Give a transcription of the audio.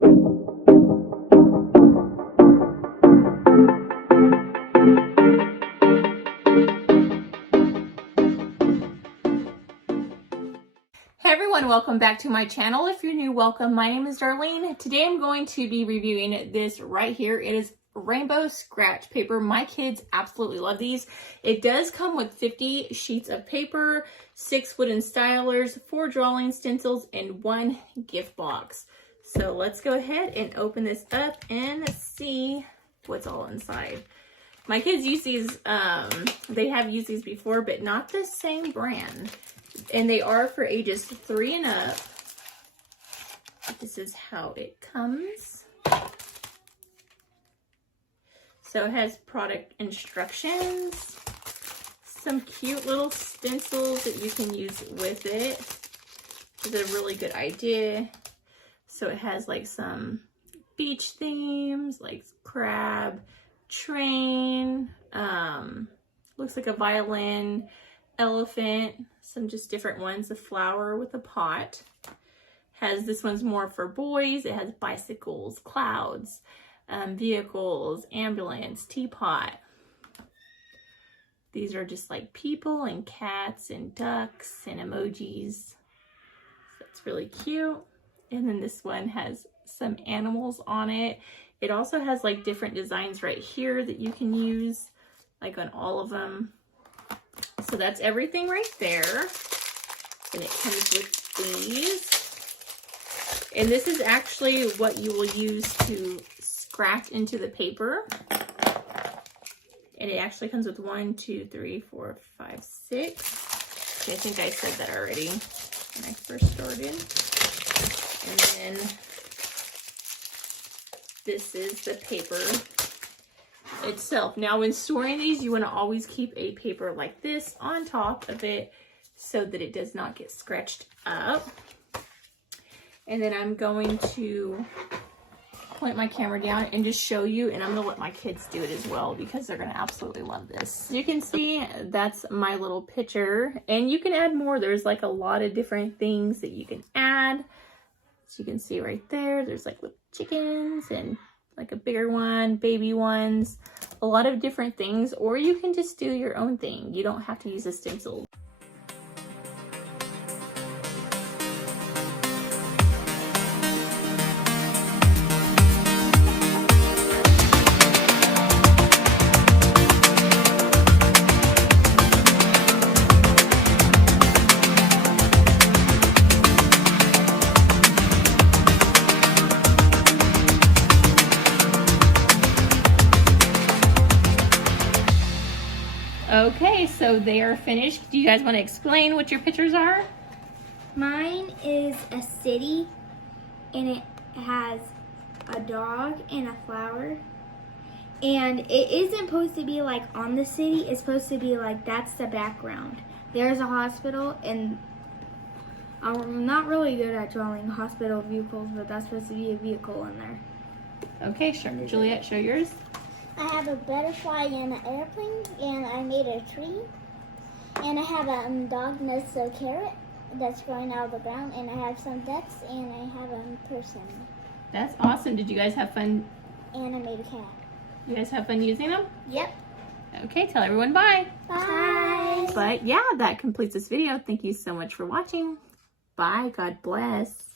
Hey everyone, welcome back to my channel. If you're new, welcome. My name is Darlene. Today I'm going to be reviewing this right here. It is rainbow scratch paper. My kids absolutely love these. It does come with 50 sheets of paper, 6 wooden stylers, 4 drawing stencils, and 1 gift box. So let's go ahead and open this up and see what's all inside. My kids use these, they have used these before, but not the same brand. And they are for ages 3 and up. This is how it comes. So it has product instructions, some cute little stencils that you can use with it, which is a really good idea. So it has like some beach themes, like crab, train, looks like a violin, elephant, some just different ones, a flower with a pot. This one's more for boys. It has bicycles, clouds, vehicles, ambulance, teapot. These are just like people and cats and ducks and emojis. That's really cute. And then this one has some animals on it. It also has like different designs right here that you can use, like on all of them. So that's everything right there. And it comes with these. And this is actually what you will use to scratch into the paper. And it actually comes with 1, 2, 3, 4, 5, 6. I think I said that already when I first started. And then this is the paper itself. Now when storing these, you want to always keep a paper like this on top of it so that it does not get scratched up. And then I'm going to point my camera down and just show you, and I'm going to let my kids do it as well because they're going to absolutely love this. You can see that's my little picture, and you can add more. There's like a lot of different things that you can add. So you can see right there, there's like little chickens and like a bigger one, baby ones, a lot of different things, or you can just do your own thing. You don't have to use a stencil. Okay, so they are finished. Do you guys want to explain what your pictures are? Mine is a city, and it has a dog and a flower. And it isn't supposed to be like on the city. It's supposed to be like that's the background. There's a hospital, and I'm not really good at drawing hospital vehicles, but that's supposed to be a vehicle in there. Okay, sure. Juliet, show yours. I have a butterfly and an airplane, and I made a tree. And I have a dog that's a carrot that's growing out of the ground, and I have some ducks, and I have a person. That's awesome. Did you guys have fun? And I made a cat. You guys have fun using them? Yep. Okay, tell everyone bye. Bye. But yeah, that completes this video. Thank you so much for watching. Bye. God bless.